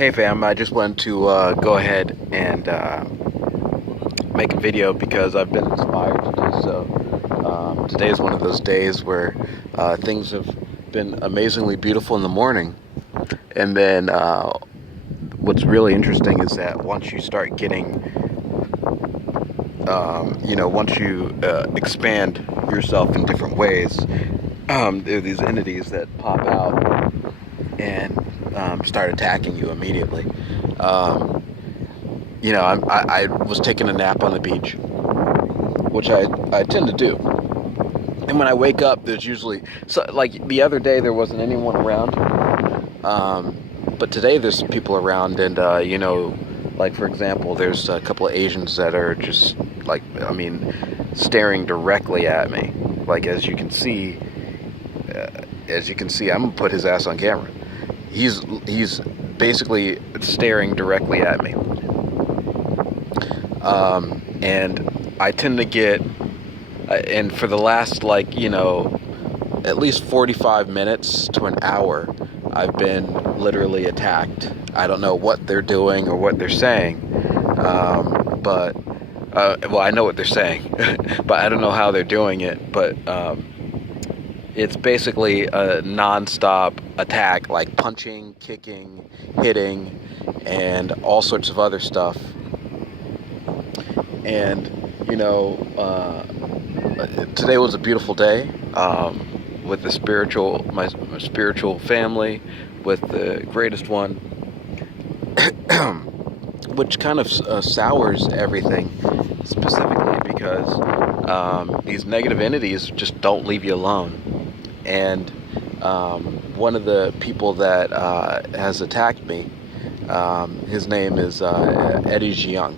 Hey fam, I just wanted to go ahead and make a video because I've been inspired to do so. Today is one of those days where things have been amazingly beautiful in the morning, and then what's really interesting is that once you start getting, once you expand yourself in different ways, there are these entities that pop out and start attacking you immediately. Um, I was taking a nap on the beach, which I tend to do. And when I wake up, there's usually, so like the other day, there wasn't anyone around. Um, but today there's people around, and like for example, there's a couple of Asians that are just like, staring directly at me. Like I'm gonna put his ass on camera. He's basically staring directly at me. And I tend to get, and for the last at least 45 minutes to an hour, I've been literally attacked. I don't know what they're doing or what they're saying, but I know what they're saying, but I don't know how they're doing it. But it's basically a non-stop attack, like punching, kicking, hitting, and all sorts of other stuff. And today was a beautiful day, with my spiritual family, with the greatest one, which kind of sours everything, specifically because these negative entities just don't leave you alone. And one of the people that has attacked me, his name is Eddie Jiang.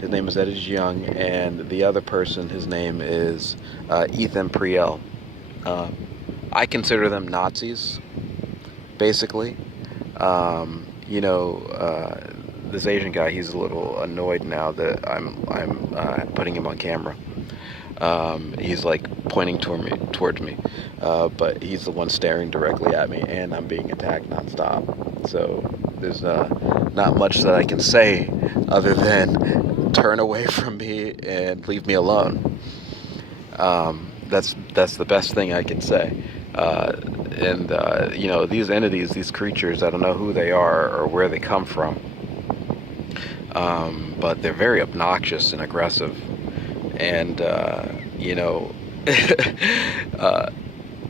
His name is Eddie Jiang, and the other person, his name is Ethan Priel. I consider them Nazis, basically. This Asian guy, he's a little annoyed now that I'm putting him on camera. He's like pointing towards me, but he's the one staring directly at me, and I'm being attacked nonstop. So there's not much that I can say other than turn away from me and leave me alone. That's the best thing I can say. These entities, these creatures, I don't know who they are or where they come from, but they're very obnoxious and aggressive. And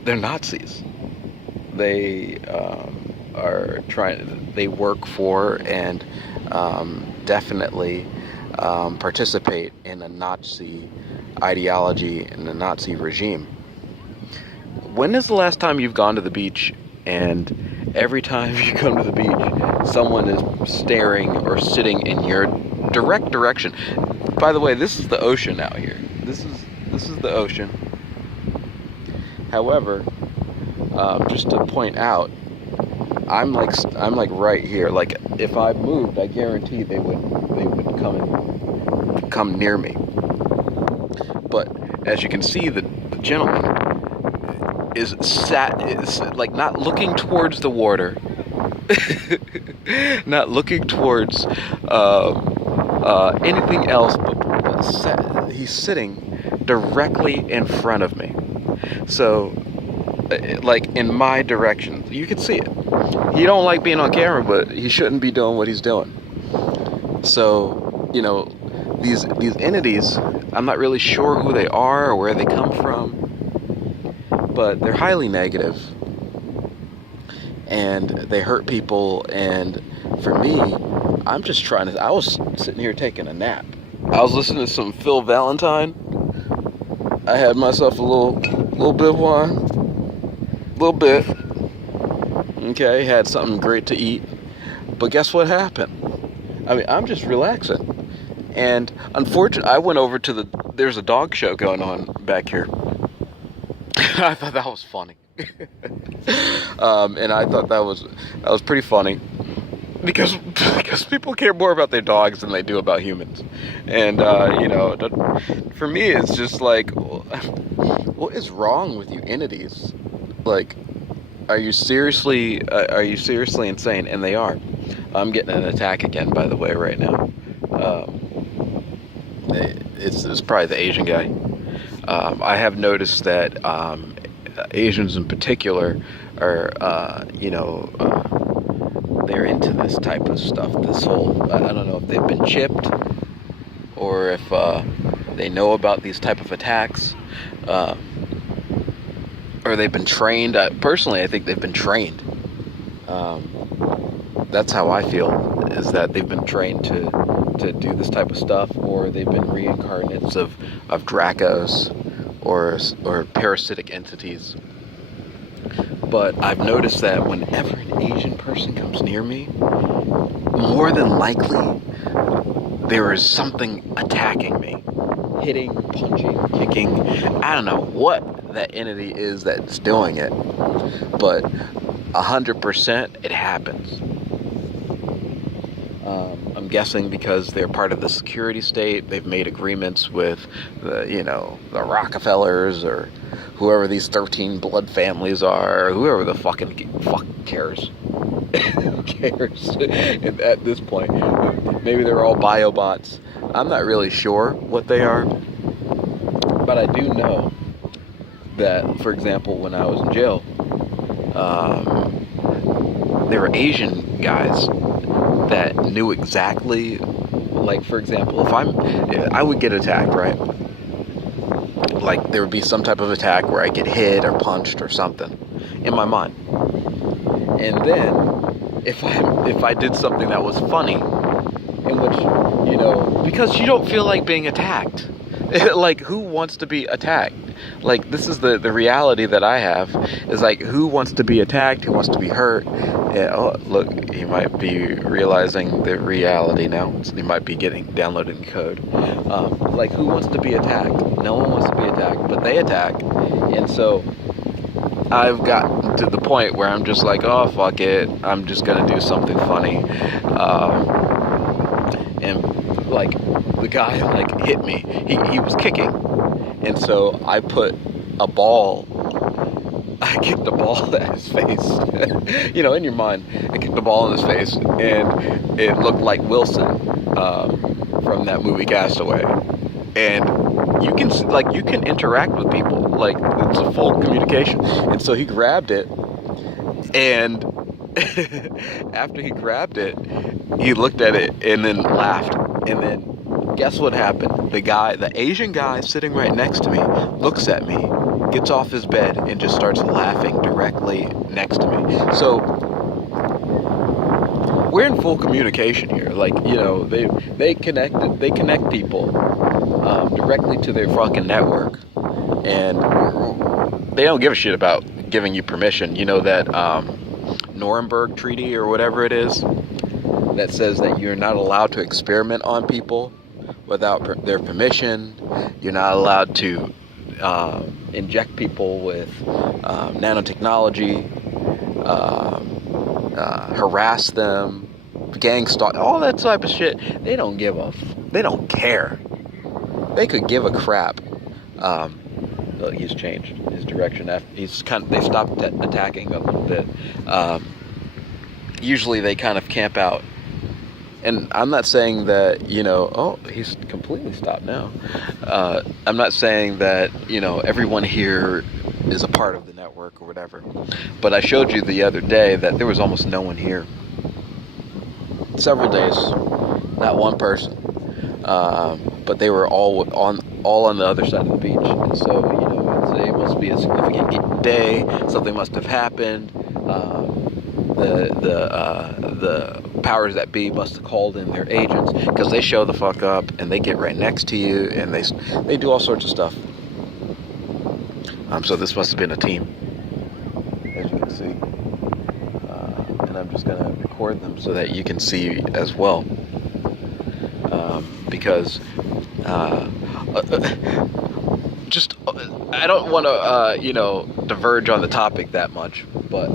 they're Nazis. They they work for and definitely participate in a Nazi ideology and a Nazi regime. When is the last time you've gone to the beach and every time you come to the beach, someone is staring or sitting in your direct direction? By the way, this is the ocean out here. This is the ocean. However, just to point out, I'm like right here. Like if I moved, I guarantee they would come near me. But as you can see, the gentleman is like not looking towards the water, not looking towards anything else, but he's sitting directly in front of me. So, like in my direction, you can see it. He don't like being on camera, but he shouldn't be doing what he's doing. So, these entities, I'm not really sure who they are or where they come from, but they're highly negative, and they hurt people. And for me, I was sitting here taking a nap. I was listening to some Phil Valentine. I had myself a little bit of wine, little bit. Okay, had something great to eat. But guess what happened? I'm just relaxing. And unfortunately, I went over to there's a dog show going on back here. I thought that was funny. And I thought that was pretty funny. Because people care more about their dogs than they do about humans. And, for me, it's just like, what is wrong with you entities? Like, Are you seriously insane? And they are. I'm getting an attack again, by the way, right now. It's probably the Asian guy. I have noticed that Asians in particular are, they're into this type of stuff. This whole, I don't know if they've been chipped or if they know about these type of attacks, or they've been trained. Personally, I think they've been trained. That's how I feel, is that they've been trained to do this type of stuff, or they've been reincarnates of Dracos or parasitic entities. But I've noticed that whenever an Asian person comes near me, more than likely there is something attacking me. Hitting, punching, kicking. I don't know what that entity is that's doing it, but 100% it happens. I'm guessing because they're part of the security state, they've made agreements with the Rockefellers or whoever these 13 blood families are, or whoever the fuck cares. Who cares at this point? Maybe they're all biobots. I'm not really sure what they are, but I do know that, for example, when I was in jail, there were Asian guys that knew exactly, like, for example, if I would get attacked, right? Like, there would be some type of attack where I get hit or punched or something in my mind. And then, if I did something that was funny, in which, because you don't feel like being attacked. Like, who wants to be attacked? Like, this is the reality that I have, is like, who wants to be attacked? Who wants to be hurt? Yeah, oh, look, you might be realizing the reality now. You might be downloading code. Like, who wants to be attacked? No one wants to be attacked, but they attack. And so I've gotten to the point where I'm just like, oh, fuck it. I'm just going to do something funny. And, like, the guy, like, hit me. He was kicking. And so I put a ball... I kicked the ball at his face. In your mind, I kicked the ball in his face, and it looked like Wilson from that movie Castaway. And you can interact with people, like, it's a full communication. And so he grabbed it, and after he grabbed it, he looked at it and then laughed. And then guess what happened? The Asian guy sitting right next to me looks at me, gets off his bed, and just starts laughing directly next to me. So we're in full communication here. Like, they connect people directly to their fucking network, and they don't give a shit about giving you permission. You know that Nuremberg Treaty or whatever it is that says that you're not allowed to experiment on people without their permission. You're not allowed to inject people with nanotechnology, harass them, gang stalk, all that type of shit. They don't care. They could give a crap. He's changed his direction. They stopped attacking a little bit. Usually they kind of camp out. And I'm not saying that, he's completely stopped now. I'm not saying that, everyone here is a part of the network or whatever. But I showed you the other day that there was almost no one here. Several days, not one person. But they were all on the other side of the beach. And so, it must be a significant day. Something must have happened. The powers that be must have called in their agents, because they show the fuck up and they get right next to you and they do all sorts of stuff. So this must have been a team, as you can see, and I'm just gonna record them so that you can see as well, because I don't want to diverge on the topic that much, but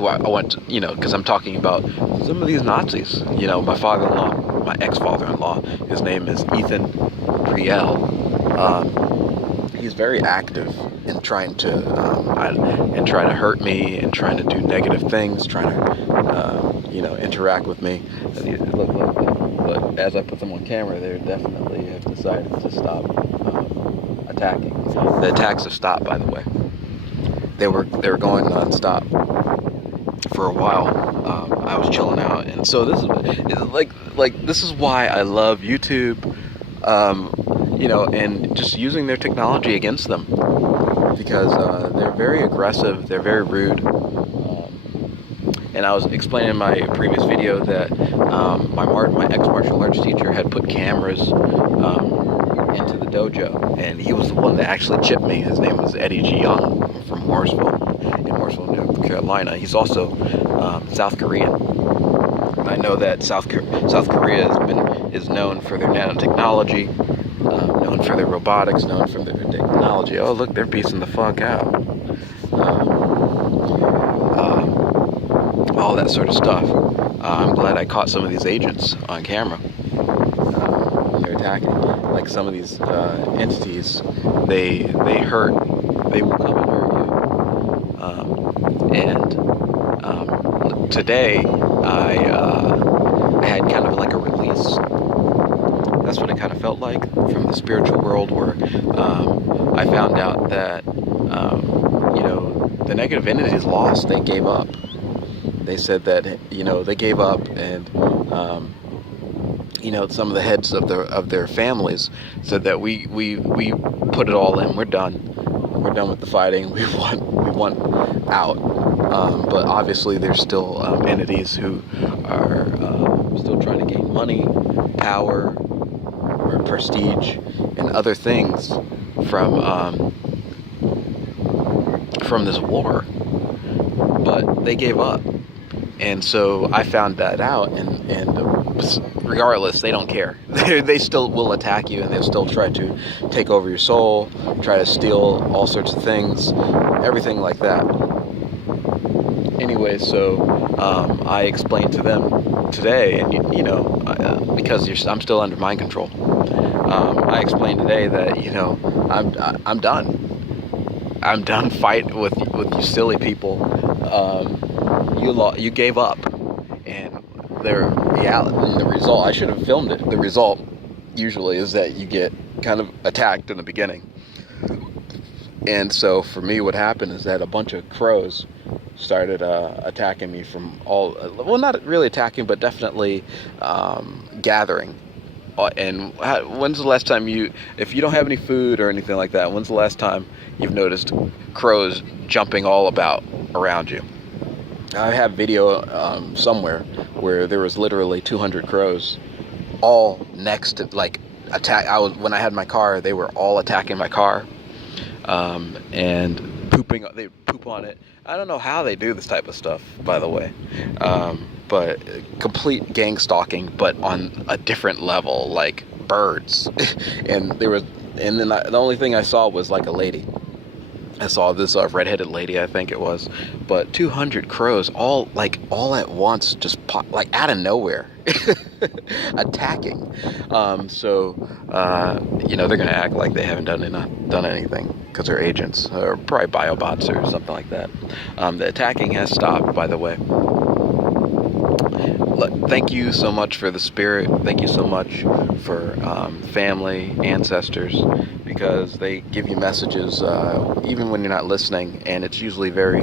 I want to, because I'm talking about some of these Nazis. My father-in-law, my ex-father-in-law, his name is Ethan Priel. he's very active in trying to hurt me and trying to do negative things, trying to interact with me. Look, as I put them on camera, they definitely have decided to stop attacking. The attacks have stopped, by the way. They were going non-stop for a while. I was chilling out, and so this is why I love YouTube, and just using their technology against them, because they're very aggressive, they're very rude. And I was explaining in my previous video that my ex-martial arts teacher had put cameras into the dojo, and he was the one that actually chipped me. His name was Eddie G. Young from Morrisville, North Carolina. He's also South Korean. I know that South Korea is known for their nanotechnology, known for their robotics, known for their technology. Oh, look, they're piecing the fuck out. All that sort of stuff. I'm glad I caught some of these agents on camera when they're attacking. Like some of these entities, they will come and hurt you. Today I had kind of like a release. That's what it kind of felt like from the spiritual world, where I found out that the negative entities lost. They gave up. They said that they gave up, and some of the heads of their families said that we put it all in. We're done. We're done with the fighting. We want out. But obviously, there's still entities who are still trying to gain money, power, or prestige, and other things from this war. But they gave up. And so I found that out, and regardless, they don't care. They still will attack you, and they'll still try to take over your soul, try to steal all sorts of things, everything like that. Anyway, so I explained to them today, and because I'm still under mind control, I explained today that I'm done. I'm done fighting with you silly people. You gave up, and the result, I should have filmed it. The result usually is that you get kind of attacked in the beginning. And so for me, what happened is that a bunch of crows started attacking me from not really attacking, but definitely gathering. And when's the last time if you don't have any food or anything like that, when's the last time you've noticed crows jumping all about around you? I have video somewhere where there was literally 200 crows all next to attack. When I had my car, they were all attacking my car, and pooping. They poop on it. I don't know how they do this type of stuff, by the way, but complete gang stalking, but on a different level, like birds. And then the only thing I saw was like a lady. I saw this redheaded lady, I think it was, but 200 crows all at once, just out of nowhere, attacking. So they're gonna act like they haven't done anything because they're agents, or probably biobots or something like that. The attacking has stopped, by the way. Thank you so much for the spirit. Thank you so much for family, ancestors, because they give you messages even when you're not listening, and it's usually a very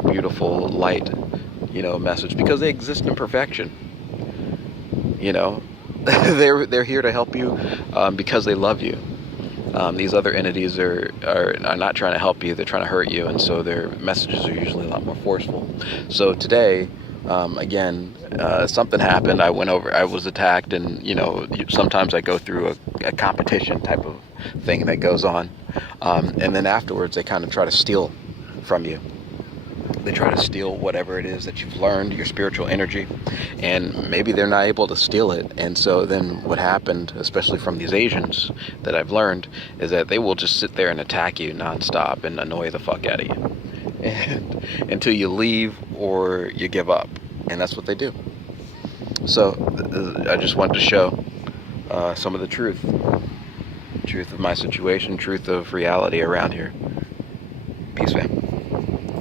beautiful, light, message, because they exist in perfection. They're here to help you because they love you. These other entities are not trying to help you; they're trying to hurt you, and so their messages are usually a lot more forceful. So today, again, something happened. I was attacked, and sometimes I go through a competition type of thing that goes on, and then afterwards they kind of try to steal from you. They try to steal whatever it is that you've learned, your spiritual energy, and maybe they're not able to steal it. And so then what happened, especially from these Asians that I've learned, is that they will just sit there and attack you nonstop and annoy the fuck out of you, and until you leave or you give up. And that's what they do. So I just wanted to show some of the truth truth of my situation, truth of reality around here. Peace, fam.